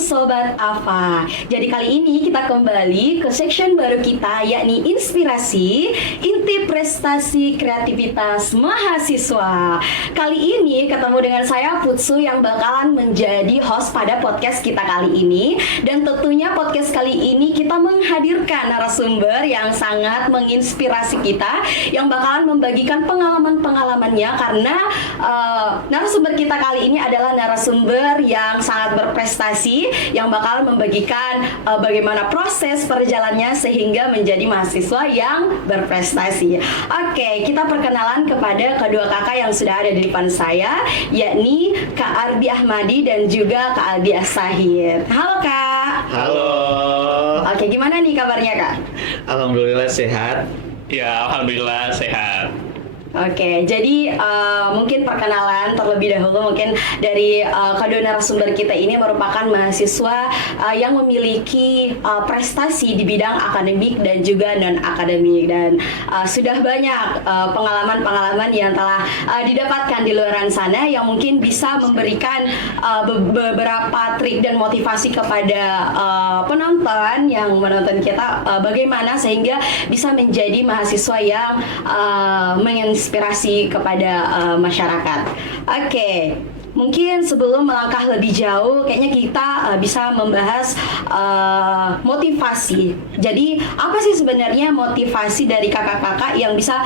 Sobat Ava. Jadi kali ini kita kembali ke section baru kita, yakni inspirasi, inti prestasi kreativitas mahasiswa. Kali ini ketemu dengan saya Putsu yang bakalan menjadi host pada podcast kita kali ini. Dan tentunya podcast kali ini kita menghadirkan narasumber yang sangat menginspirasi kita, yang bakalan membagikan pengalaman-pengalamannya, karena narasumber kita kali ini adalah narasumber yang sangat berprestasi, yang bakal membagikan bagaimana proses perjalanannya sehingga menjadi mahasiswa yang berprestasi. Oke, kita perkenalan kepada kedua kakak yang sudah ada di depan saya, yakni Kak Ardi Ahmadi dan juga Kak Aldi As-Sahid. Halo Kak. Halo. Oke, gimana nih kabarnya Kak? Alhamdulillah sehat. Ya, alhamdulillah sehat. Oke, jadi mungkin perkenalan terlebih dahulu mungkin dari kedua narasumber kita ini merupakan mahasiswa yang memiliki prestasi di bidang akademik dan juga non-akademik, dan sudah banyak pengalaman-pengalaman yang telah didapatkan di luar sana yang mungkin bisa memberikan beberapa trik dan motivasi kepada penonton yang menonton kita, bagaimana sehingga bisa menjadi mahasiswa yang menginspirasi kepada masyarakat. Oke, mungkin sebelum melangkah lebih jauh, kayaknya kita bisa membahas motivasi. Jadi, apa sih sebenarnya motivasi dari kakak-kakak yang bisa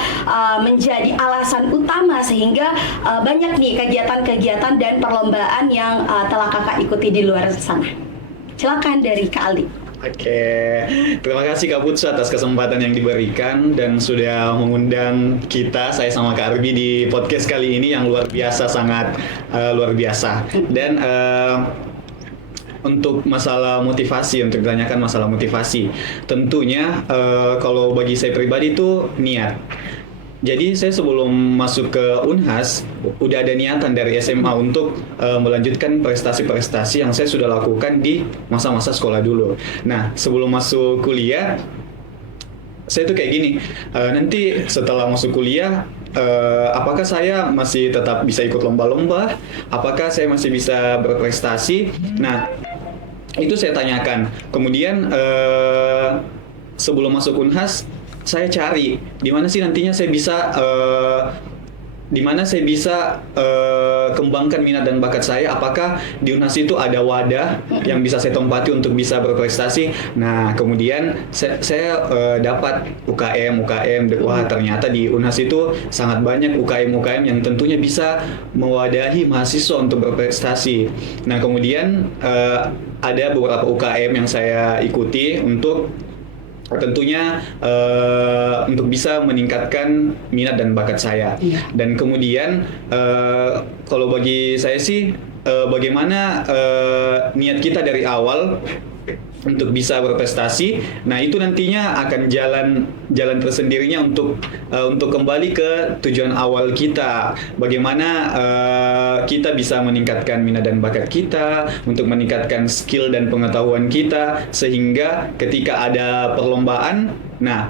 menjadi alasan utama sehingga banyak nih kegiatan-kegiatan dan perlombaan yang telah kakak ikuti di luar sana? Silakan dari Kak Aldi. Oke, terima kasih Kak Putsu atas kesempatan yang diberikan dan sudah mengundang kita, saya sama Kak Arbi, di podcast kali ini yang luar biasa, sangat luar biasa. Dan untuk masalah motivasi, untuk ditanyakan masalah motivasi, tentunya kalau bagi saya pribadi itu niat. Jadi saya sebelum masuk ke Unhas udah ada niatan dari SMA untuk melanjutkan prestasi-prestasi yang saya sudah lakukan di masa-masa sekolah dulu. Nah, sebelum masuk kuliah saya tuh kayak gini, nanti setelah masuk kuliah apakah saya masih tetap bisa ikut lomba-lomba? Apakah saya masih bisa berprestasi? Nah, itu saya tanyakan. Kemudian sebelum masuk Unhas saya cari di mana sih nantinya saya bisa kembangkan minat dan bakat saya. Apakah di Unhas itu ada wadah yang bisa saya tempati untuk bisa berprestasi? Nah, kemudian saya dapat UKM. Wah, ternyata di Unhas itu sangat banyak UKM yang tentunya bisa mewadahi mahasiswa untuk berprestasi. Nah, kemudian ada beberapa UKM yang saya ikuti untuk tentunya untuk bisa meningkatkan minat dan bakat saya. Dan kemudian kalau bagi saya sih bagaimana niat kita dari awal untuk bisa berprestasi, nah itu nantinya akan jalan tersendirinya untuk kembali ke tujuan awal kita. Bagaimana kita bisa meningkatkan minat dan bakat kita, untuk meningkatkan skill dan pengetahuan kita, sehingga ketika ada perlombaan, nah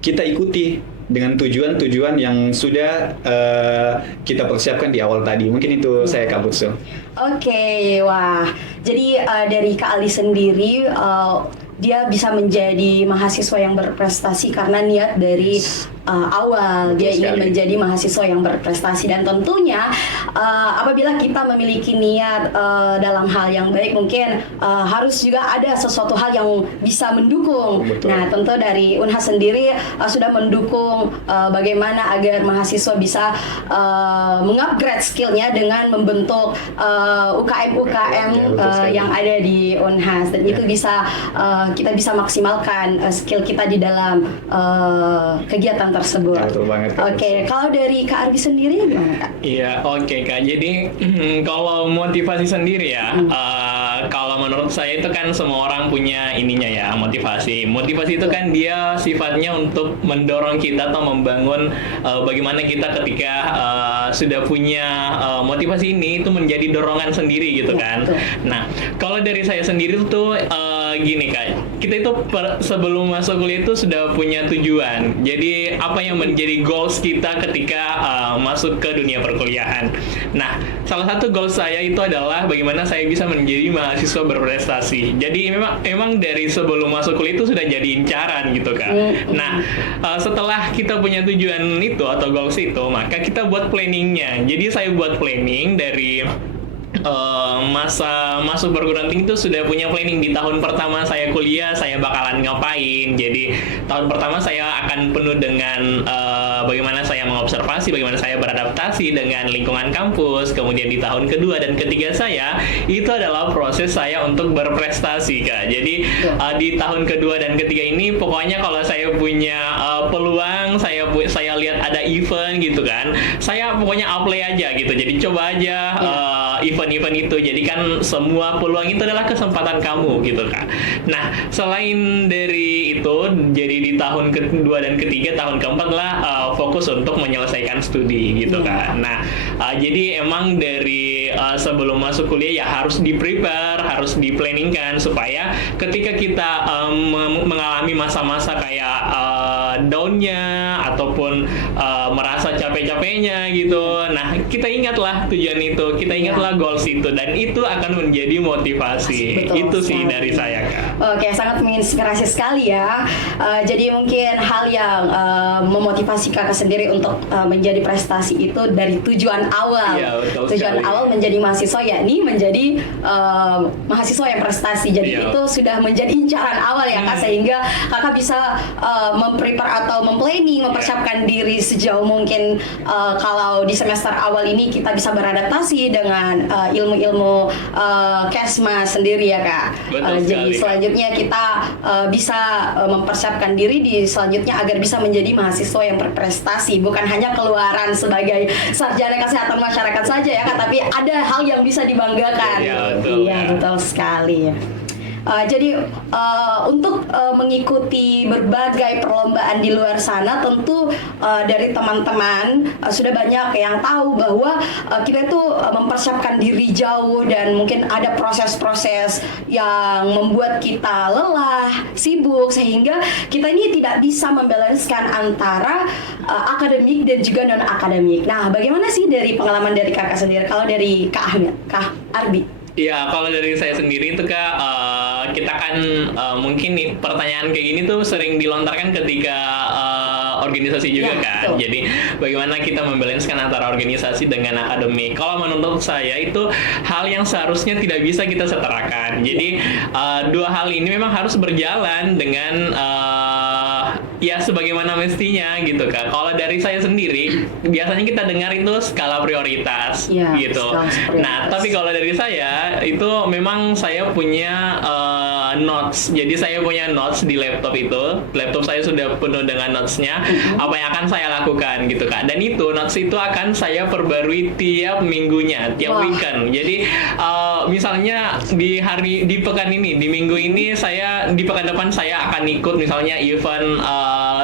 kita ikuti dengan tujuan-tujuan yang sudah kita persiapkan di awal tadi. Mungkin itu saya Kak Putsu. Oke, wah. Jadi dari Kak Ali sendiri, dia bisa menjadi mahasiswa yang berprestasi karena niat dari awal dia ingin menjadi mahasiswa yang berprestasi. Dan tentunya apabila kita memiliki niat dalam hal yang baik, mungkin harus juga ada sesuatu hal yang bisa mendukung. Betul. Nah, tentu dari Unhas sendiri sudah mendukung bagaimana agar mahasiswa bisa mengupgrade skillnya dengan membentuk UKM yang ada di Unhas, dan itu bisa kita bisa maksimalkan skill kita di dalam kegiatan tersebut. Betul banget, Kak. Oke, kalau dari Kak Arbi sendiri gimana Kak? Iya, oke Kak. Jadi kalau motivasi sendiri ya, kalau menurut saya itu kan semua orang punya ininya ya, motivasi. Motivasi itu kan dia sifatnya untuk mendorong kita atau membangun bagaimana kita ketika sudah punya motivasi ini itu menjadi dorongan sendiri gitu kan. Nah, kalau dari saya sendiri tuh gini Kak, kita itu sebelum masuk kuliah itu sudah punya tujuan. Jadi apa yang menjadi goals kita ketika masuk ke dunia perkuliahan. Nah, salah satu goals saya itu adalah bagaimana saya bisa menjadi mahasiswa berprestasi. Jadi memang dari sebelum masuk kuliah itu sudah jadi incaran gitu Kak. Nah, setelah kita punya tujuan itu atau goals itu, maka kita buat planningnya. Jadi saya buat planning dari masa masuk perguruan tinggi itu sudah punya planning. Di tahun pertama saya kuliah saya bakalan ngapain. Jadi tahun pertama saya akan penuh dengan bagaimana saya mengobservasi, bagaimana saya beradaptasi dengan lingkungan kampus. Kemudian di tahun kedua dan ketiga saya itu adalah proses saya untuk berprestasi Kak. Jadi di tahun kedua dan ketiga ini pokoknya kalau saya punya peluang, saya lihat ada event gitu kan, saya pokoknya apply aja gitu. Jadi coba aja event-event itu. Jadi kan semua peluang itu adalah kesempatan kamu gitu Kak. Nah, selain dari itu, jadi di tahun kedua dan ketiga, tahun keempat lah fokus untuk menyelesaikan studi gitu Kak. Nah, jadi emang dari sebelum masuk kuliah ya harus di-prepare, harus di-planningkan supaya ketika kita mengalami masa-masa kayak down-nya ataupun merasa capek-capeknya gitu. Nah, kita ingatlah tujuan itu, kita ingatlah goals itu, dan itu akan menjadi motivasi. Betul, itu sih sekali. dari saya Kak. Oke, sangat menginspirasi sekali ya. Jadi mungkin hal yang memotivasi kakak sendiri untuk menjadi prestasi itu dari tujuan awal. Iya, betul Tujuan sekali. awal menjadi mahasiswa yakni menjadi mahasiswa yang prestasi. Jadi Iya. itu sudah menjadi incaran awal ya Kak, sehingga kakak bisa memprepare atau memplanning, mempersiapkan diri sejauh mungkin. Kalau di semester awal ini kita bisa beradaptasi dengan ilmu-ilmu Kesmas sendiri ya Kak. Betul Jadi sekali, Kak. selanjutnya kita bisa mempersiapkan diri di selanjutnya agar bisa menjadi mahasiswa yang berprestasi, bukan hanya keluaran sebagai sarjana kesehatan masyarakat saja ya Kak, tapi ada hal yang bisa dibanggakan. Iya, betul, Iya, Kak. betul sekali. Jadi untuk mengikuti berbagai perlombaan di luar sana, tentu dari teman-teman sudah banyak yang tahu bahwa kita itu mempersiapkan diri jauh, dan mungkin ada proses-proses yang membuat kita lelah, sibuk, sehingga kita ini tidak bisa membalanskan antara akademik dan juga non akademik. Nah, bagaimana sih dari pengalaman dari kakak sendiri? Kalau dari Kak Ahmad, Kak Arbi? Ya, kalau dari saya sendiri itu Kak, kita kan mungkin nih pertanyaan kayak gini tuh sering dilontarkan ketika organisasi juga Ya, kan. betul. Jadi bagaimana kita membalanskan antara organisasi dengan akademik. Kalau menurut saya itu hal yang seharusnya tidak bisa kita setarakan. Jadi dua hal ini memang harus berjalan dengan ya sebagaimana mestinya gitu Kak. Kalau dari saya sendiri biasanya kita dengar itu skala prioritas Ya, gitu. skala prioritas. Nah, tapi kalau dari saya itu memang saya punya notes. Jadi saya punya notes di laptop itu. Laptop saya sudah penuh dengan notes-nya. Apa yang akan saya lakukan gitu Kak. Dan itu notes itu akan saya perbarui tiap minggunya, tiap Wah. weekend. Jadi misalnya di pekan ini, di minggu ini di pekan depan saya akan ikut misalnya event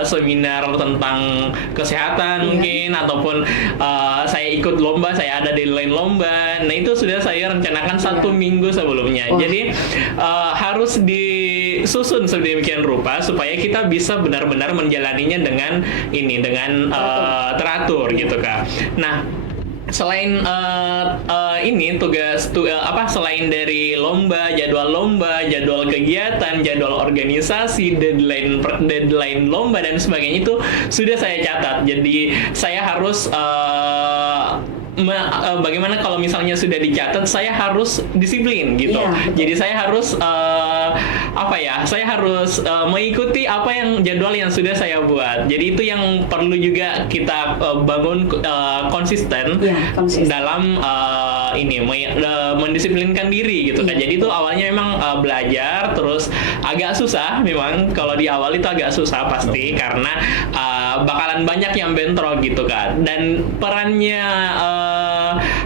seminar tentang kesehatan mungkin, ataupun saya ikut lomba, saya ada deadline lomba. Nah, itu sudah saya rencanakan 1 minggu sebelumnya. Wah. Jadi harus disusun sedemikian rupa supaya kita bisa benar-benar menjalaninya dengan teratur gitu Kak. Nah, selain ini selain dari jadwal kegiatan, jadwal organisasi, deadline lomba dan sebagainya itu sudah saya catat. Jadi saya harus bagaimana kalau misalnya sudah dicatat, saya harus disiplin gitu. Iya, betul. Jadi saya harus saya harus mengikuti apa yang jadwal yang sudah saya buat. Jadi itu yang perlu juga kita bangun konsisten Iya, konsisten. dalam mendisiplinkan diri gitu kan. Iya. Jadi itu awalnya memang belajar, terus agak susah memang kalau di awal itu agak susah pasti karena bakalan banyak yang bentrok gitu kan. Dan perannya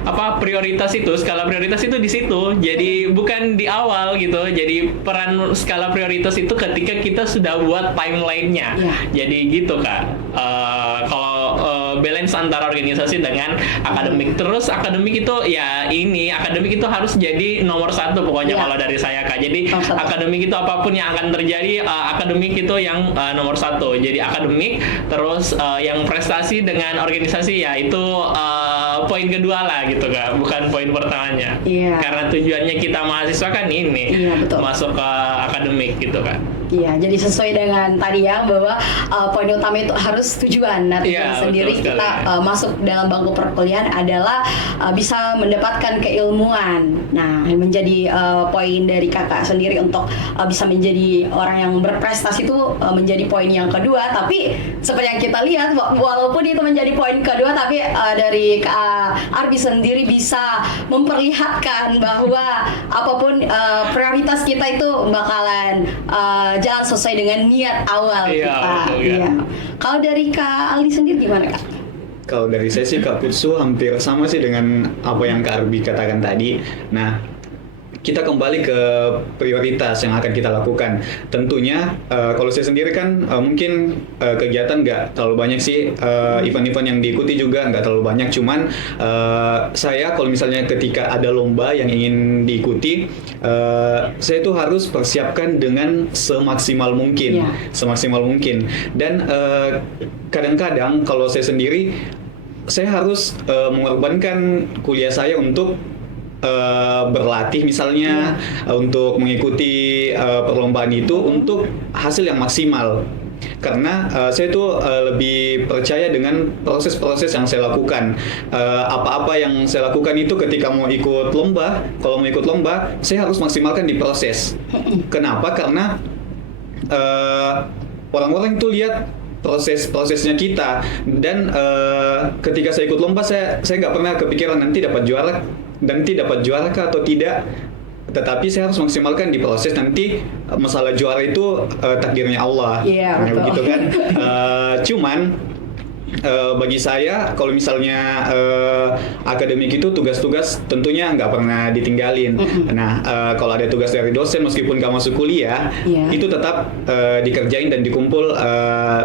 skala prioritas itu di situ. Jadi bukan di awal gitu. Jadi peran skala prioritas itu ketika kita sudah buat timeline-nya. Iya. Jadi gitu Kak. Kalau ngebalance antara organisasi dengan akademik. Terus akademik itu ya ini, akademik itu harus jadi nomor satu pokoknya kalau dari saya Kak. Jadi akademik itu apapun yang akan terjadi, akademik itu yang nomor satu. Jadi akademik, terus yang prestasi dengan organisasi ya itu poin kedua lah gitu Kak, bukan poin pertamanya. Karena tujuannya kita mahasiswa kan ini masuk ke akademik gitu kan. Iya, jadi sesuai dengan tadi ya bahwa poin utama itu harus tujuan. Nah, tujuan sendiri kita masuk dalam bangku perkuliahan adalah bisa mendapatkan keilmuan. Nah, menjadi poin dari kakak sendiri untuk bisa menjadi orang yang berprestasi itu menjadi poin yang kedua. Tapi seperti yang kita lihat, walaupun itu menjadi poin kedua, tapi dari Kak Arbi sendiri bisa memperlihatkan bahwa apapun prioritas kita itu bakalan jalan sesuai dengan niat awal kita. Iya. Kalau dari Kak Ali sendiri gimana Kak? Kalau dari saya sih Kak Putsu hampir sama sih dengan apa yang Kak Arbi katakan tadi. Nah, kita kembali ke prioritas yang akan kita lakukan. Tentunya kalau saya sendiri kan mungkin kegiatan nggak terlalu banyak sih, event-event yang diikuti juga nggak terlalu banyak. Cuman saya kalau misalnya ketika ada lomba yang ingin diikuti, saya tuh harus persiapkan dengan semaksimal mungkin, semaksimal mungkin. Dan kadang-kadang kalau saya sendiri, saya harus mengorbankan kuliah saya untuk berlatih misalnya, untuk mengikuti perlombaan itu untuk hasil yang maksimal. Karena saya tuh lebih percaya dengan proses-proses yang saya lakukan. Apa-apa yang saya lakukan itu ketika mau ikut lomba, kalau mau ikut lomba, saya harus maksimalkan di proses. Kenapa? Karena orang-orang itu lihat proses-prosesnya kita, dan ketika saya ikut lomba, saya nggak pernah kepikiran nanti dapat juara kah atau tidak, tetapi saya harus maksimalkan di proses. Nanti masalah juara itu takdirnya Allah, begitu kan. Cuman bagi saya kalau misalnya akademik itu tugas-tugas tentunya nggak pernah ditinggalin. Nah, kalau ada tugas dari dosen meskipun nggak masuk kuliah, itu tetap dikerjain dan dikumpul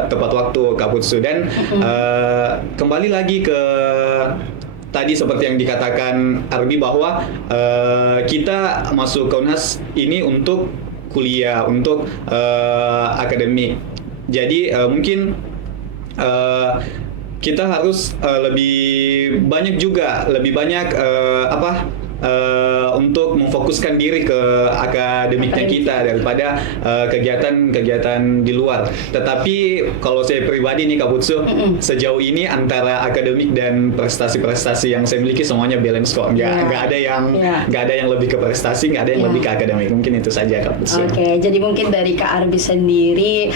tepat waktu Kak Putsu. Dan kembali lagi ke tadi seperti yang dikatakan Arbi bahwa kita masuk ke UNHAS ini untuk kuliah, untuk akademik. Jadi mungkin kita harus lebih banyak untuk memfokuskan diri ke akademiknya kita daripada kegiatan-kegiatan di luar. Tetapi kalau saya pribadi nih Kak Putsu, sejauh ini antara akademik dan prestasi-prestasi yang saya miliki semuanya balance kok. Nggak ada yang lebih ke prestasi, nggak ada yang lebih ke akademik. Mungkin itu saja Kak Putsu. Oke, jadi mungkin dari Kak Arbi sendiri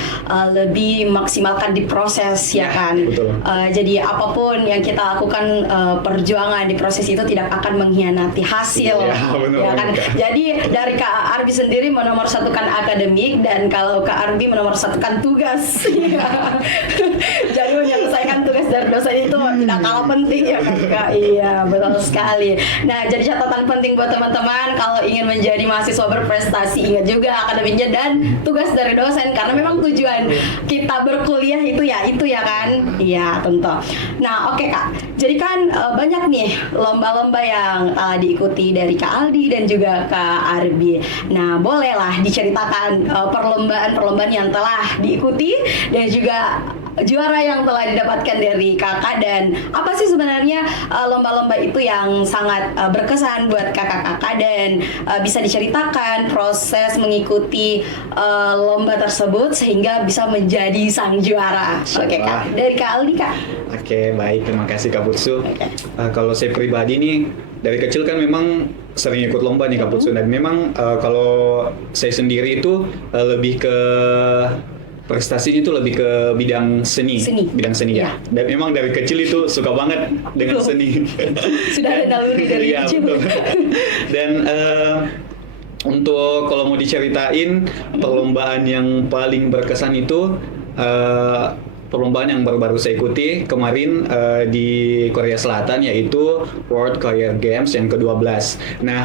lebih maksimalkan di proses ya kan. Betul. Jadi apapun yang kita lakukan, perjuangan di proses itu tidak akan mengkhianati hasil, ya kan. Jadi dari Kak Arbi sendiri menomorsatukan akademik, dan kalau Kak Arbi menomorsatukan tugas. Jadi menyelesaikan tugas dari dosen itu tidak kalah penting ya kan Kak. Iya, betul sekali. Nah, jadi catatan penting buat teman-teman kalau ingin menjadi mahasiswa berprestasi, ingat juga akademiknya dan tugas dari dosen, karena memang tujuan kita berkuliah itu ya kan. Iya, tentu. Nah, oke Kak. Jadi kan banyak nih lomba-lomba yang diikuti dari Kak Aldi dan juga Kak Arbi. Nah, bolehlah diceritakan perlombaan-perlombaan yang telah diikuti dan juga juara yang telah didapatkan dari kakak, dan apa sih sebenarnya lomba-lomba itu yang sangat berkesan buat kakak-kakak, dan bisa diceritakan proses mengikuti lomba tersebut sehingga bisa menjadi sang juara. Oke Kak, dari Kak Aldi Kak. Oke, baik, terima kasih Kak Putsu. Kalau saya pribadi nih, dari kecil kan memang sering ikut lomba nih Kak Putsu, dan memang kalau saya sendiri itu lebih ke prestasinya itu lebih ke bidang seni. Bidang seni ya. Dan memang dari kecil itu suka banget dengan seni. Sudah ada naluri dari kecil. Betul. Dan untuk kalau mau diceritain perlombaan yang paling berkesan itu perlombaan yang baru-baru saya ikuti kemarin di Korea Selatan, yaitu World Career Games yang ke-12. Nah,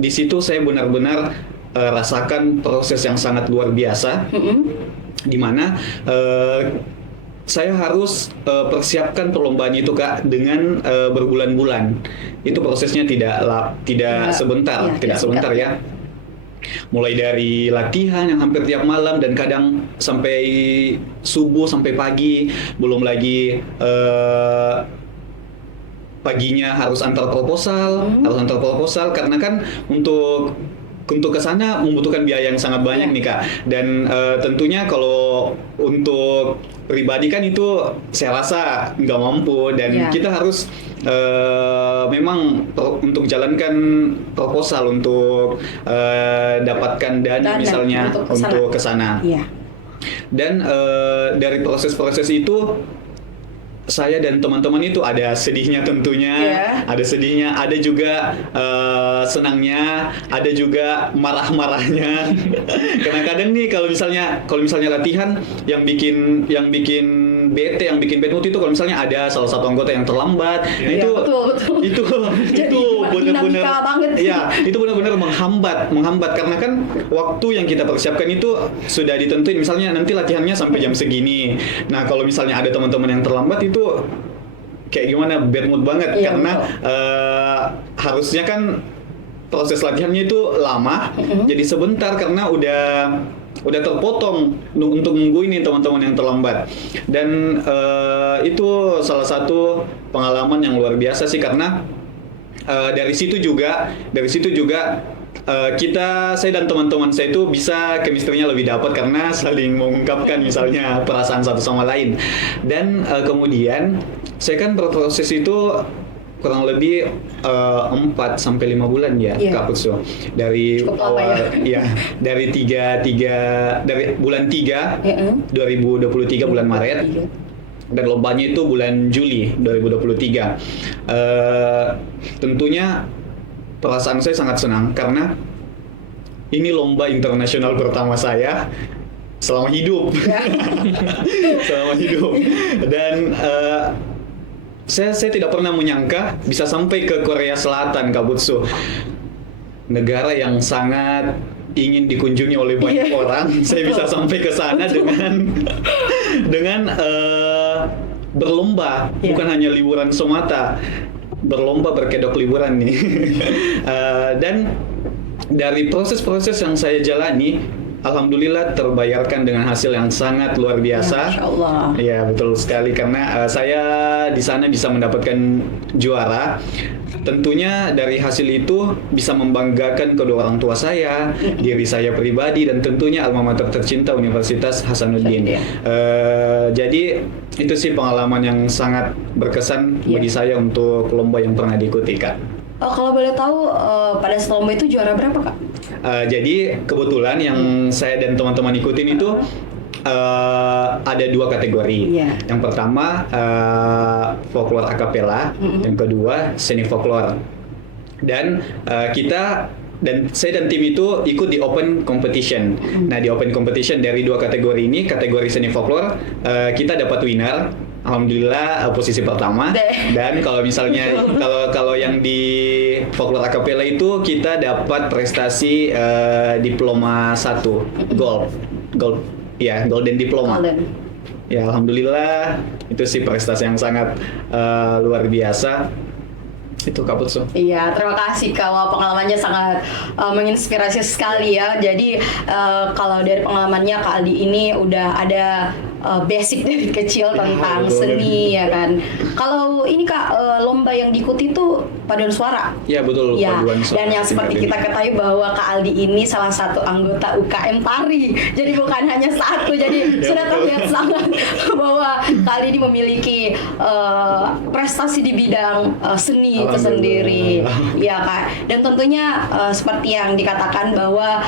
di situ saya benar-benar rasakan proses yang sangat luar biasa, di mana saya harus persiapkan perlombaan itu Kak dengan berbulan-bulan. Itu prosesnya tidak sebentar, iya, tidak sebentar ya. Mulai dari latihan yang hampir tiap malam dan kadang sampai subuh sampai pagi, belum lagi paginya harus antar proposal, karena kan untuk ke sana membutuhkan biaya yang sangat banyak nih Kak. Dan tentunya kalau untuk pribadi kan itu saya rasa nggak mampu dan kita harus memang untuk jalankan proposal untuk dapatkan dana misalnya untuk ke sana. Dan dari proses-proses itu saya dan teman-teman itu ada sedihnya tentunya, ada sedihnya, ada juga senangnya, ada juga marah-marahnya. Karena kadang nih kalau misalnya latihan yang bikin bete, yang bikin bad mood itu kalau misalnya ada salah satu anggota yang terlambat, nah itu benar-benar itu benar-benar menghambat karena kan waktu yang kita persiapkan itu sudah ditentuin, misalnya nanti latihannya sampai jam segini. Nah kalau misalnya ada teman-teman yang terlambat itu kayak gimana, bad mood banget karena harusnya kan proses latihannya itu lama, jadi sebentar karena udah terpotong untuk nungguin nih teman-teman yang terlambat. Dan itu salah satu pengalaman yang luar biasa sih karena dari situ juga saya dan teman-teman saya itu bisa chemistry-nya lebih dapat karena saling mengungkapkan misalnya perasaan satu sama lain. Dan kemudian saya kan berproses itu kurang lebih 4 sampai 5 bulan ya Kak Putsu. Dari awal dari bulan 3 2023 bulan Maret. Dan lombanya itu bulan Juli 2023. Tentunya perasaan saya sangat senang karena ini lomba internasional pertama saya selama hidup. Dan saya tidak pernah menyangka bisa sampai ke Korea Selatan, Kak Butsu. Negara yang sangat ingin dikunjungi oleh banyak orang. Saya bisa sampai ke sana dengan berlomba, bukan hanya liburan semata. Berlomba berkedok liburan nih. Dan dari proses-proses yang saya jalani, alhamdulillah terbayarkan dengan hasil yang sangat luar biasa. Masya Allah. Ya betul sekali karena saya di sana bisa mendapatkan juara. Tentunya dari hasil itu bisa membanggakan kedua orang tua saya, diri saya pribadi, dan tentunya alma mater tercinta Universitas Hasanuddin. Jadi itu sih pengalaman yang sangat berkesan bagi saya untuk lomba yang pernah diikuti Kak. Kalau boleh tahu pada lomba itu juara berapa Kak? Jadi kebetulan yang saya dan teman-teman ikutin itu ada 2 kategori. Yang pertama folklore akapela, yang kedua seni folklore. Dan saya dan tim itu ikut di open competition. Nah di open competition dari 2 kategori ini, kategori seni folklore kita dapat winner. Alhamdulillah posisi pertama. Dan kalau misalnya kalau yang di folklore akapela itu kita dapat prestasi diploma 1 gold. Ya, golden diploma. Ya, alhamdulillah itu sih prestasi yang sangat luar biasa. Itu Kak Putsu. Iya, terima kasih kalau pengalamannya sangat menginspirasi sekali ya. Jadi kalau dari pengalamannya Kak Aldi ini udah ada basic dari kecil tentang seni ya kan. Kalau ini Kak lomba yang diikuti itu paduan suara. Ya betul, paduan suara. Dan yang seperti kita ketahui bahwa Kak Aldi ini salah satu anggota UKM tari. Jadi bukan hanya satu. Jadi sudah terlihat sangat bahwa Kak Aldi ini memiliki prestasi di bidang seni itu sendiri. Ya Kak. Dan tentunya seperti yang dikatakan bahwa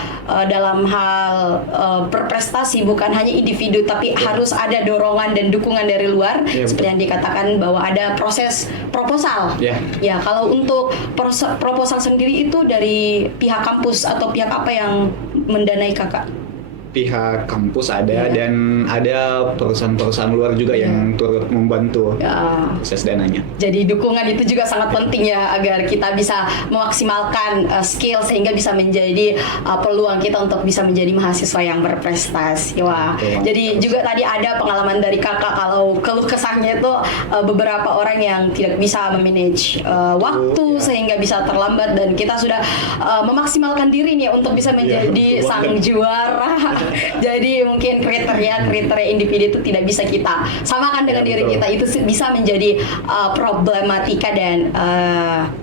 dalam hal berprestasi bukan hanya individu tapi harus ada dorongan dan dukungan dari luar, seperti yang dikatakan bahwa ada proses proposal. Ya, kalau untuk proposal sendiri itu dari pihak kampus atau pihak apa yang mendanai Kakak? pihak kampus ada, dan ada perusahaan-perusahaan luar juga yang turut membantu proses dananya. Jadi dukungan itu juga sangat penting ya, agar kita bisa memaksimalkan skill sehingga bisa menjadi peluang kita untuk bisa menjadi mahasiswa yang berprestasi. Wah, jadi juga tadi ada pengalaman dari kakak kalau keluh kesahnya itu beberapa orang yang tidak bisa memanage waktu sehingga bisa terlambat, dan kita sudah memaksimalkan diri nih untuk bisa menjadi sang juara. Jadi mungkin kriteria individu itu tidak bisa kita samakan dengan diri kita, itu bisa menjadi problematika dan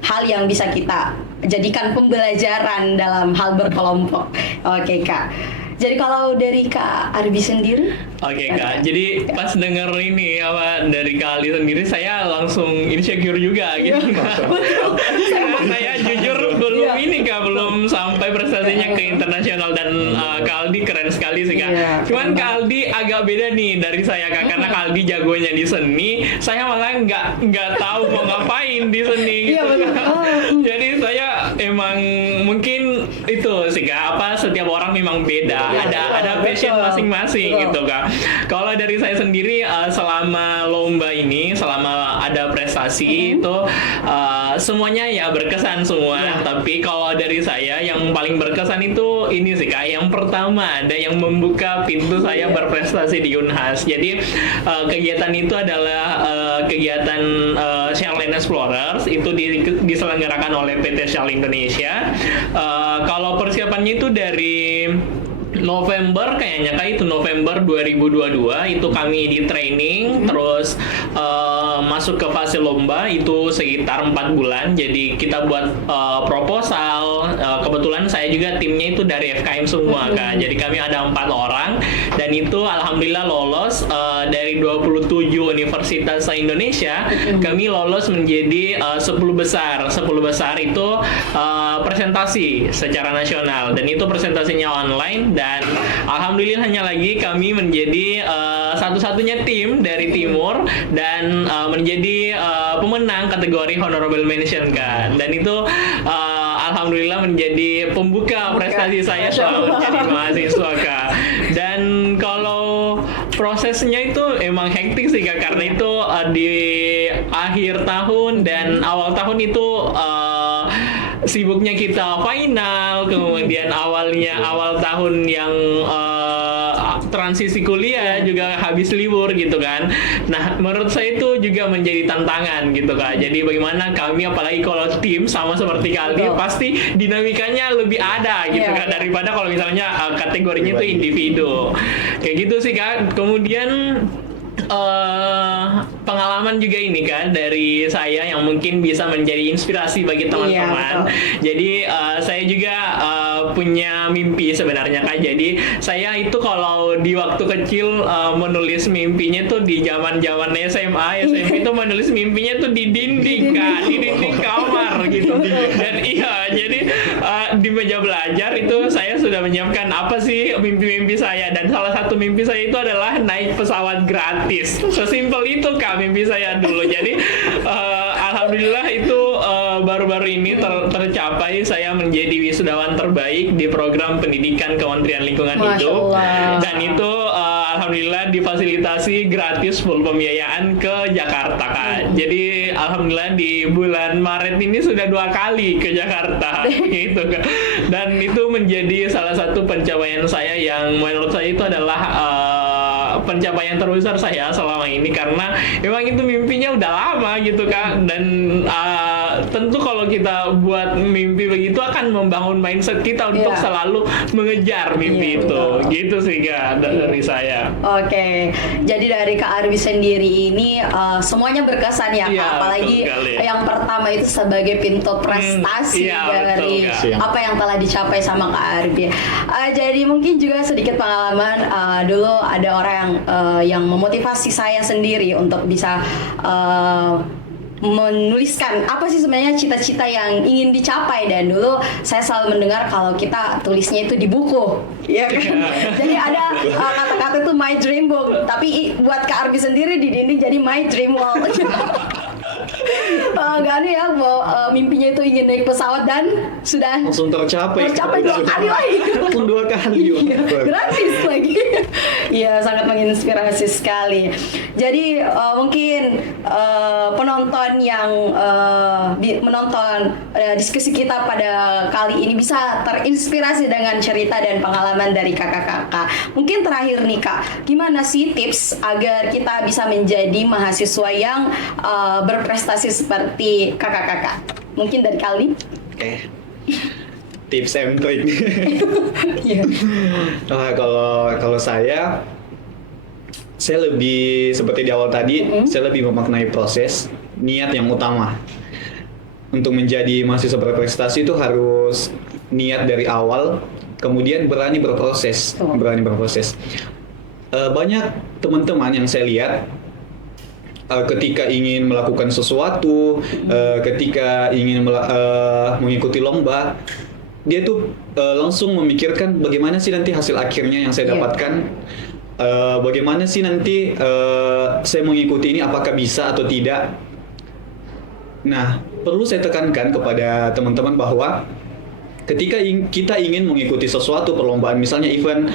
hal yang bisa kita jadikan pembelajaran dalam hal berkelompok. Oke Kak. Jadi kalau dari Kak Arbi sendiri? Oke Kak, jadi pas denger ini dari Kak Ali sendiri, saya langsung insecure juga gitu. Karena saya jujur belum sampai prestasinya ke internasional, dan Kak Aldi keren sekali sih Kak. Cuman Kak Aldi agak beda nih dari saya Kak, karena Kak Aldi jagonya di seni, saya malah nggak tahu mau ngapain di seni gitu. Jadi saya emang mungkin itu sih Kak, setiap orang memang beda. Ada passion masing-masing gitu Kak. Kalau dari saya sendiri, selama lomba ini, selama ada prestasi itu semuanya ya berkesan semua. Tapi kalau dari saya yang paling berkesan itu ini sih Kak. Yang pertama, ada yang membuka pintu saya berprestasi di Unhas. Jadi kegiatan itu adalah kegiatan Shell Explorers, itu diselenggarakan oleh PT Shell Indonesia. Kalau persiapannya itu dari November kayaknya Kak, itu November 2022 itu kami di training, terus masuk ke fase lomba itu sekitar 4 bulan. Jadi kita buat proposal, kebetulan saya juga timnya itu dari FKM semua Kak. Jadi kami ada 4 orang, dan itu alhamdulillah lolos dari 27 universitas Indonesia. Kami lolos menjadi 10 besar. 10 besar itu presentasi secara nasional, dan itu presentasinya online. Dan alhamdulillahnya lagi kami menjadi satu-satunya tim dari Timur dan menjadi pemenang kategori honorable mention Kak. Dan itu alhamdulillah menjadi pembuka prestasi saya selama menjadi mahasiswa Kak. Dan kalau prosesnya itu emang hektik sih Kak, karena itu di akhir tahun dan awal tahun itu sibuknya kita final, kemudian awal tahun yang transisi kuliah juga habis libur gitu kan. Nah, menurut saya itu juga menjadi tantangan gitu Kak. Jadi bagaimana kami, apalagi kalau tim sama seperti Kaldi, pasti dinamikanya lebih ada gitu Kak, daripada kalau misalnya kategorinya itu individu. Kayak gitu sih Kak. Kemudian pengalaman juga ini kan dari saya yang mungkin bisa menjadi inspirasi bagi teman-teman. Jadi saya juga punya mimpi sebenarnya Kak. Jadi saya itu kalau di waktu kecil menulis mimpinya tuh di zaman-zaman SMA, SMP itu menulis mimpinya tuh di dinding Kak, di dinding kamar gitu. Dan jadi di meja belajar itu saya sudah menyiapkan apa sih mimpi-mimpi saya, dan salah satu mimpi saya itu adalah naik pesawat gratis. Sesimpel itu Kak mimpi saya dulu. Jadi alhamdulillah itu baru-baru ini tercapai, saya menjadi wisudawan terbaik di program pendidikan Kementerian Lingkungan Hidup. Dan itu alhamdulillah difasilitasi gratis full pembiayaan ke Jakarta Kak. Jadi alhamdulillah di bulan Maret ini sudah 2 kali ke Jakarta gitu Kak. Dan itu menjadi salah satu pencapaian saya yang menurut saya itu adalah pencapaian terbesar saya selama ini, karena memang itu mimpinya udah lama gitu Kak. Dan tentu kalau kita buat mimpi begitu akan membangun mindset kita untuk selalu mengejar mimpi itu. Gitu sih Kak dari saya. Oke, jadi dari Kak Arbi sendiri ini semuanya berkesan ya Kak. Apalagi yang pertama itu sebagai pintu prestasi dari apa yang telah dicapai sama Kak Arbi. Jadi mungkin juga sedikit pengalaman, dulu ada orang yang memotivasi saya sendiri untuk bisa menuliskan apa sih sebenarnya cita-cita yang ingin dicapai. Dan dulu saya selalu mendengar kalau kita tulisnya itu di buku, ya kan? Jadi ada kata-kata itu my dream book, tapi buat Kak Arbi sendiri di dinding jadi my dream wall. agak aneh ya bahwa mimpinya itu ingin naik pesawat dan sudah Langsung tercapai 2 kali lagi. Langsung 2 kali. Iya, gratis lagi. Iya, sangat menginspirasi sekali. Jadi mungkin penonton yang menonton diskusi kita pada kali ini bisa terinspirasi dengan cerita dan pengalaman dari kakak-kakak. Mungkin terakhir nih Kak, gimana sih tips agar kita bisa menjadi mahasiswa yang berprestasi seperti kakak-kakak? Mungkin dari Kali. Oke. Tips and trick. Iya. Kalau saya lebih seperti di awal tadi, saya lebih memaknai proses, niat yang utama. Untuk menjadi mahasiswa berprestasi itu harus niat dari awal, kemudian berani berproses. Banyak teman-teman yang saya lihat ketika ingin melakukan sesuatu, ketika ingin mengikuti lomba, dia tuh langsung memikirkan bagaimana sih nanti hasil akhirnya yang saya dapatkan, bagaimana sih nanti saya mengikuti ini, apakah bisa atau tidak. Nah, perlu saya tekankan kepada teman-teman bahwa ketika kita ingin mengikuti sesuatu perlombaan, misalnya event,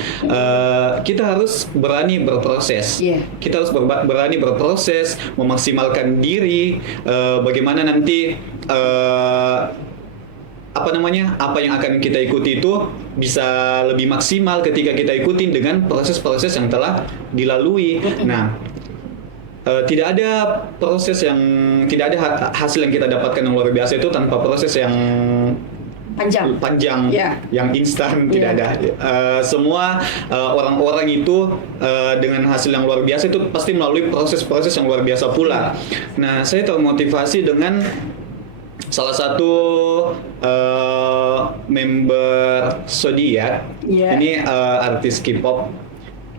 kita harus berani berproses. Kita harus berani berproses, memaksimalkan diri, bagaimana nanti apa yang akan kita ikuti itu bisa lebih maksimal ketika kita ikutin dengan proses-proses yang telah dilalui. Nah, tidak ada hasil yang kita dapatkan yang luar biasa itu tanpa proses yang panjang, yang instan. Tidak ada. Semua orang-orang itu dengan hasil yang luar biasa itu pasti melalui proses-proses yang luar biasa pula. Nah, saya termotivasi dengan salah satu member Zodiac. Ini artis K-pop,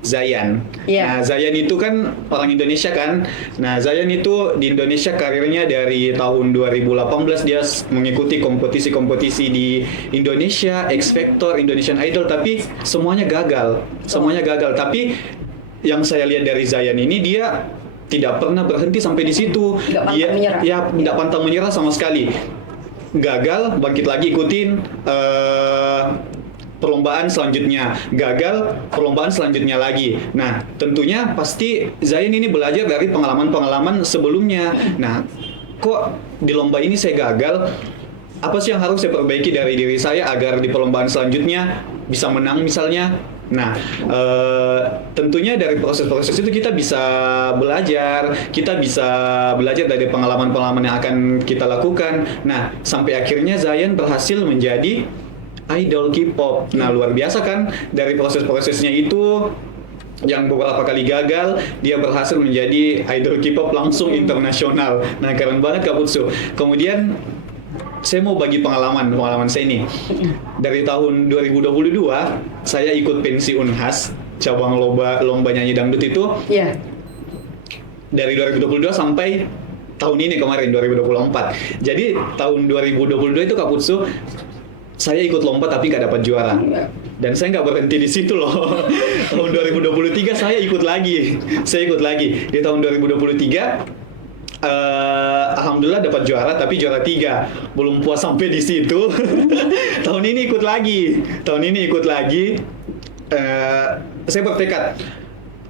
Zayan. Nah, Zayan itu kan orang Indonesia kan. Nah, Zayan itu di Indonesia karirnya dari tahun 2018 dia mengikuti kompetisi-kompetisi di Indonesia, X Factor, Indonesian Idol, tapi semuanya gagal. Tapi yang saya lihat dari Zayan ini, dia tidak pernah berhenti sampai di situ. Dia tidak pantang menyerah sama sekali. Gagal, bangkit lagi, ikutin perlombaan selanjutnya, gagal, perlombaan selanjutnya lagi. Nah, tentunya pasti Zayan ini belajar dari pengalaman-pengalaman sebelumnya. Nah, kok di lomba ini saya gagal? Apa sih yang harus saya perbaiki dari diri saya agar di perlombaan selanjutnya bisa menang misalnya? Nah, tentunya dari proses-proses itu kita bisa belajar dari pengalaman-pengalaman yang akan kita lakukan. Nah, sampai akhirnya Zayan berhasil menjadi idol K-pop. Nah, luar biasa kan, dari proses-prosesnya itu yang beberapa kali gagal, dia berhasil menjadi idol K-pop langsung internasional. Nah, keren banget Kak Putsu. Kemudian saya mau bagi pengalaman saya ini. Dari tahun 2022 saya ikut pensi Unhas, cabang lomba nyanyi dangdut itu. Dari 2022 sampai tahun ini kemarin 2024. Jadi tahun 2022 itu Kak Putsu, saya ikut lomba tapi nggak dapat juara. Dan saya nggak berhenti di situ loh. Tahun 2023 saya ikut lagi. Di tahun 2023 alhamdulillah dapat juara, tapi juara 3. Belum puas sampai di situ. Tahun ini ikut lagi. Saya bertekad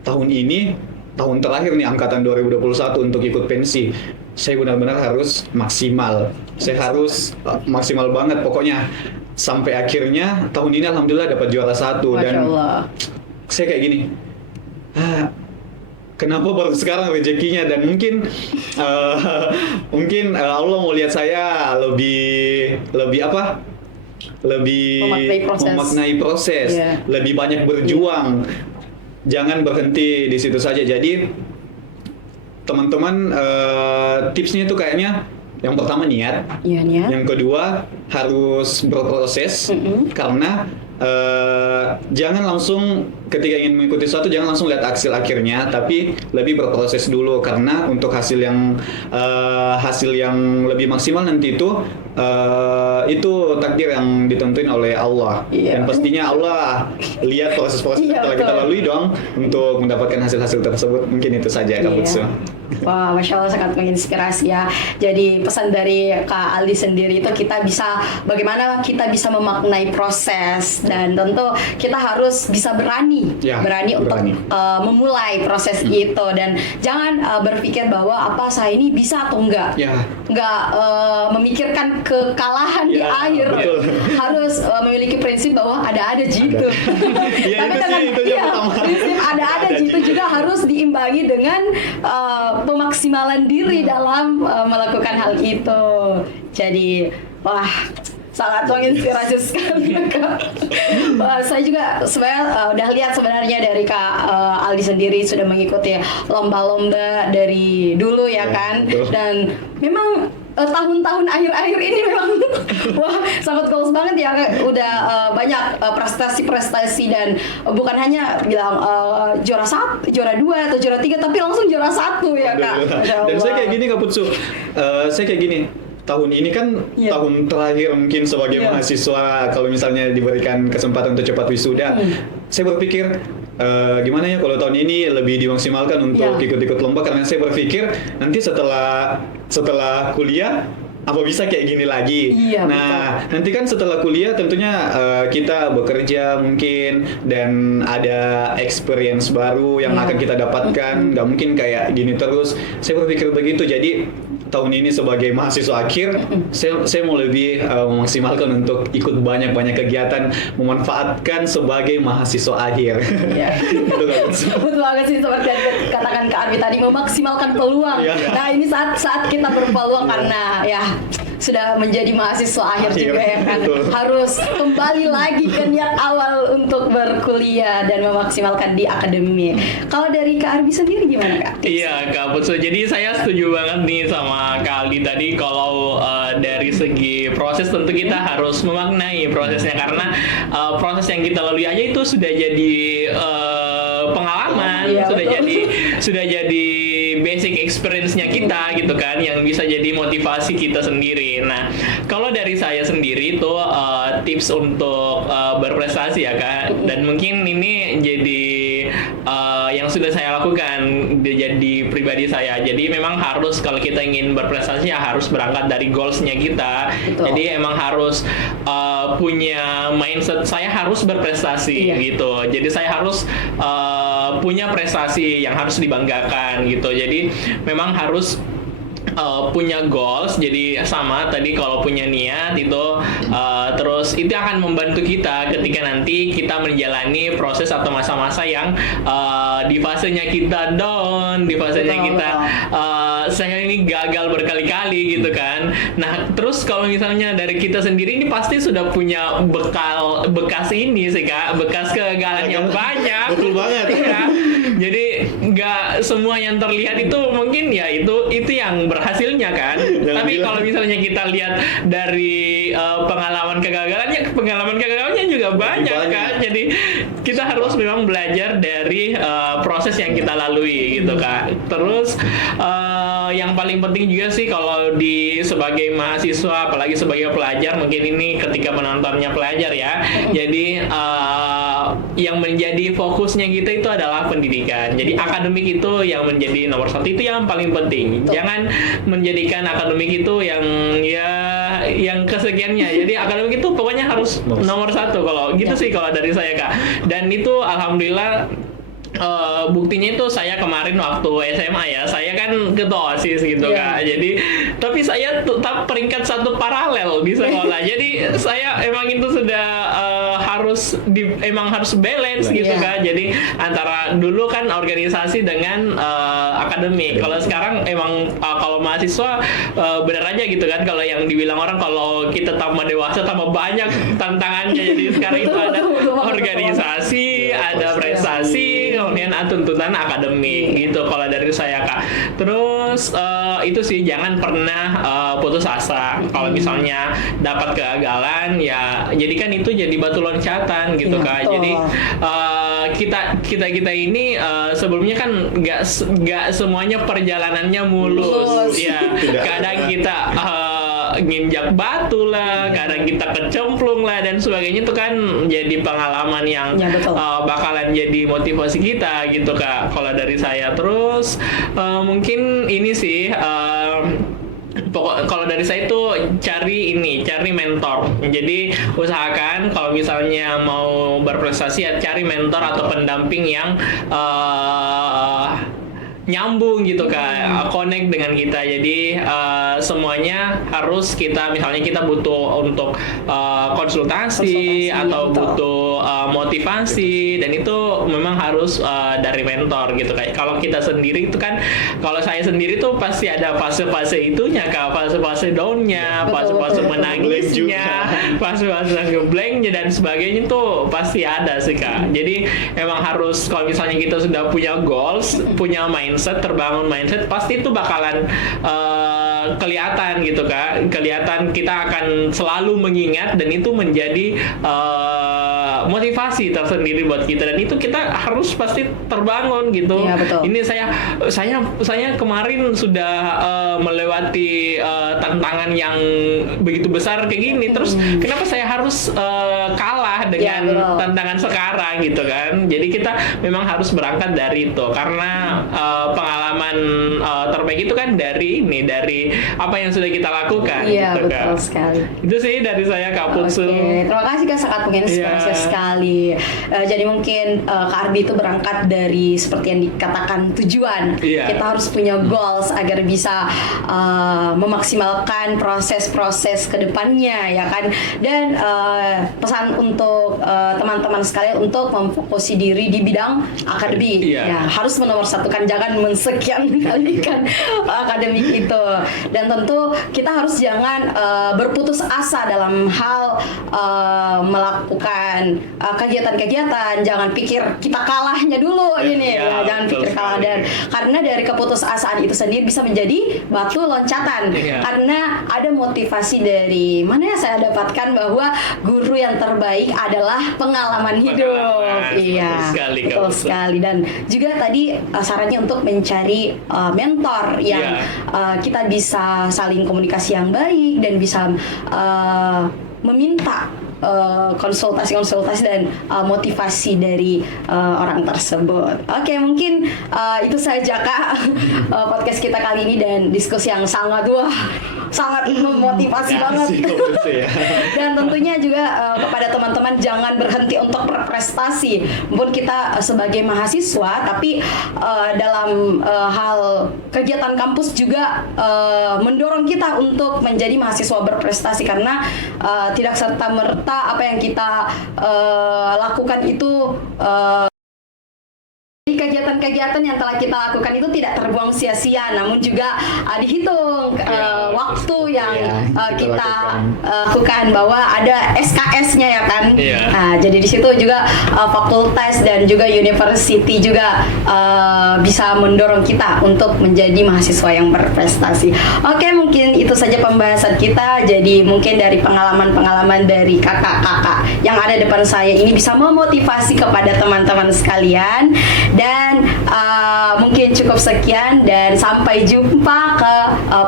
tahun ini, tahun terakhir nih angkatan 2021 untuk ikut pensi. Saya benar-benar harus maksimal. Saya harus maksimal banget pokoknya. Sampai akhirnya tahun ini alhamdulillah dapat juara 1. Dan saya kayak gini, kenapa baru sekarang rezekinya? Dan mungkin Allah mau lihat saya lebih memaknai proses, lebih banyak berjuang. Jangan berhenti di situ saja. Jadi teman-teman, tipsnya itu kayaknya yang pertama niat. Yang kedua harus berproses, karena jangan langsung ketika ingin mengikuti sesuatu jangan langsung lihat hasil akhirnya, tapi lebih berproses dulu, karena untuk hasil yang lebih maksimal nanti itu takdir yang ditentuin oleh Allah. Dan pastinya Allah lihat proses-proses yang telah kita lalui dong untuk mendapatkan hasil-hasil tersebut. Mungkin itu saja Kak Putsu. Wah, Masya Allah sangat menginspirasi ya. Jadi pesan dari Kak Aldi sendiri itu bagaimana kita bisa memaknai proses, dan tentu kita harus bisa berani untuk memulai proses itu, dan jangan berpikir bahwa saya ini bisa atau enggak, memikirkan kekalahan di akhir, harus memiliki prinsip bahwa ada gitu. Tapi prinsip ada gitu juga harus diimbangi dengan pemaksimalan diri dalam melakukan hal itu. Jadi, wah, sangat menginspirasi sekali Kak. Saya juga sebenarnya udah lihat sebenarnya dari Kak Aldi sendiri sudah mengikuti lomba-lomba dari dulu ya kan, dan memang tahun-tahun akhir-akhir ini memang wah sangat goals banget ya, udah banyak prestasi-prestasi, dan bukan hanya bilang juara 1, juara 2 atau juara 3, tapi langsung juara 1 ya Kak. Dan saya kayak gini Kak Putsu, saya kayak gini. Tahun ini kan tahun terakhir mungkin sebagai mahasiswa, kalau misalnya diberikan kesempatan untuk cepat wisuda, saya berpikir gimana ya kalau tahun ini lebih dimaksimalkan untuk ikut-ikut lomba, karena saya berpikir nanti setelah kuliah apa bisa kayak gini lagi. Nah, nanti kan setelah kuliah tentunya kita bekerja mungkin, dan ada experience baru yang akan kita dapatkan. Nggak mungkin kayak gini terus. Saya berpikir begitu. Jadi tahun ini sebagai mahasiswa akhir, saya mau lebih memaksimalkan untuk ikut banyak-banyak kegiatan, memanfaatkan sebagai mahasiswa akhir. Betul banget sih, seperti yang katakan Kak Arbi tadi, memaksimalkan peluang. Nah, ini saat kita berpeluang, karena sudah menjadi mahasiswa akhir juga ya kan, harus kembali lagi ke niat awal untuk berkuliah dan memaksimalkan di akademi. Kalau dari Kak Arbi sendiri gimana Kak? Iya Kak Putsu, jadi saya setuju banget nih sama Kak Aldi tadi, kalau dari segi proses tentu kita harus memaknai prosesnya, karena proses yang kita lalui aja itu sudah jadi pengalaman, sudah jadi basic experience-nya kita gitu kan, yang bisa jadi motivasi kita sendiri. Nah, kalau dari saya sendiri itu tips untuk berprestasi ya Kak, dan mungkin ini jadi yang sudah saya lakukan jadi pribadi saya. Jadi memang harus, kalau kita ingin berprestasi ya harus berangkat dari goals-nya kita. Betul. Jadi emang harus punya mindset saya harus berprestasi gitu. Jadi saya harus punya prestasi yang harus dibanggakan gitu. Jadi memang harus punya goals. Jadi sama tadi, kalau punya niat itu terus itu akan membantu kita ketika nanti kita menjalani proses atau masa-masa yang di fasenya kita down, di fasenya kita saya ini gagal berkali-kali gitu kan. Nah, terus kalau misalnya dari kita sendiri ini pasti sudah punya bekas ini sih Kak, bekas kegagalan yang banyak. Betul banget. Ya. Jadi nggak semua yang terlihat itu mungkin ya itu yang berhasilnya kan. Tapi kalau misalnya kita lihat dari pengalaman kegagalannya juga banyak kan. Jadi kita harus memang belajar dari proses yang kita lalui gitu Kak. Terus yang paling penting juga sih kalau sebagai mahasiswa, apalagi sebagai pelajar, mungkin ini ketika menontonnya pelajar ya. Jadi yang menjadi fokusnya kita itu adalah pendidikan. Jadi akademik itu yang menjadi nomor satu, itu yang paling penting. Jangan menjadikan akademik itu yang kesekiannya. Jadi akademik itu pokoknya harus nomor satu. Kalau gitu sih kalau dari saya Kak. Dan itu alhamdulillah buktinya itu saya kemarin waktu SMA ya, saya kan ketua OSIS gitu Kak. Jadi tapi saya tetap peringkat 1 paralel di sekolah. Jadi saya emang itu sudah emang harus balance gitu Kak. Jadi antara dulu kan organisasi dengan akademik. Kalau sekarang emang kalau mahasiswa bener aja gitu kan, kalau yang dibilang orang kalau kita tambah dewasa tambah banyak tantangannya. Jadi sekarang itu ada organisasi, ada prestasi, kemudian tuntutan akademik gitu kalau dari saya Kak. Terus itu sih, jangan pernah putus asa. Kalau misalnya dapat kegagalan ya jadikan itu jadi batu loncatan gitu Kak. Jadi kita ini sebelumnya kan nggak semuanya perjalanannya mulus ya. Kadang nginjak batu lah, kadang kita kecemplung lah dan sebagainya. Itu kan jadi pengalaman yang Ya, betul. bakalan jadi motivasi kita gitu Kak. Kalau dari saya terus mungkin ini sih kalau dari saya itu cari mentor. Jadi usahakan kalau misalnya mau berprestasi ya cari mentor atau pendamping yang nyambung gitu Kak, connect dengan kita. Jadi semuanya harus misalnya kita butuh untuk konsultasi atau betul. butuh motivasi, dan itu memang harus dari mentor gitu Kak. Kalau kita sendiri itu kan, kalau saya sendiri tuh pasti ada fase-fase itunya Kak, fase-fase down-nya, fase-fase menangisnya, fase-fase ngeblanknya dan sebagainya tuh pasti ada sih Kak. Jadi emang harus, kalau misalnya kita sudah punya goals, punya terbangun mindset, pasti itu bakalan kelihatan gitu Kak. Kelihatan, kita akan selalu mengingat dan itu menjadi motivasi tersendiri buat kita, dan itu kita harus pasti terbangun gitu. Iya, betul. Ini saya kemarin sudah melewati tantangan yang begitu besar kayak gini, terus kenapa saya harus kalah dengan tantangan sekarang gitu kan. Jadi kita memang harus berangkat dari itu, karena pengalaman terbaik itu kan dari apa yang sudah kita lakukan. Iya, gitu, betul Kak. sekali. Itu sih dari saya Kak Putsu. Oke, terima kasih Kak, sangat menginspirasi sekali. Jadi mungkin Kak Ardi itu berangkat dari seperti yang dikatakan tujuan. Iya. Kita harus punya goals agar bisa memaksimalkan proses-proses kedepannya, ya kan. Dan pesan untuk teman-teman sekalian untuk memfokusi diri di bidang akademik. Iya. Ya, harus menomorsatukan, jangan mensekian kalikan akademik itu. Dan tentu kita harus jangan berputus asa dalam hal melakukan kegiatan-kegiatan. Jangan pikir kita kalahnya dulu ini, Ya, jangan betul pikir kalah. sekali. Dan karena dari keputusasaan itu sendiri bisa menjadi batu loncatan. Iya. Karena ada motivasi dari mana ya saya dapatkan bahwa guru yang terbaik adalah pengalaman hidup. Pengalaman, Iya, betul sekali, Kak betul Putsu. sekali. Dan juga tadi sarannya untuk mencari mentor yang kita bisa saling komunikasi yang baik dan bisa meminta konsultasi dan motivasi dari orang tersebut. Oke, mungkin itu saja Kak podcast kita kali ini, dan diskusi yang sangat memotivasi banget. Ya. Dan tentunya juga kepada teman-teman, jangan berhenti untuk berprestasi. Meskipun kita sebagai mahasiswa, tapi dalam hal kegiatan kampus juga mendorong kita untuk menjadi mahasiswa berprestasi, karena tidak serta-merta apa yang kita lakukan itu kegiatan-kegiatan yang telah kita lakukan itu tidak terbuang sia-sia, namun juga dihitung waktu yang kita lakukan, bahwa ada SKS-nya ya kan. Nah, jadi di situ juga fakultas dan juga university juga bisa mendorong kita untuk menjadi mahasiswa yang berprestasi. Oke, mungkin itu saja pembahasan kita. Jadi mungkin dari pengalaman-pengalaman dari kakak-kakak yang ada depan saya ini bisa memotivasi kepada teman-teman sekalian. Dan mungkin cukup sekian, dan sampai jumpa ke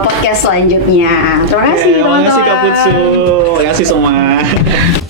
podcast selanjutnya. Terima kasih teman-teman. Terima kasih Kak Putsu. Terima kasih semua.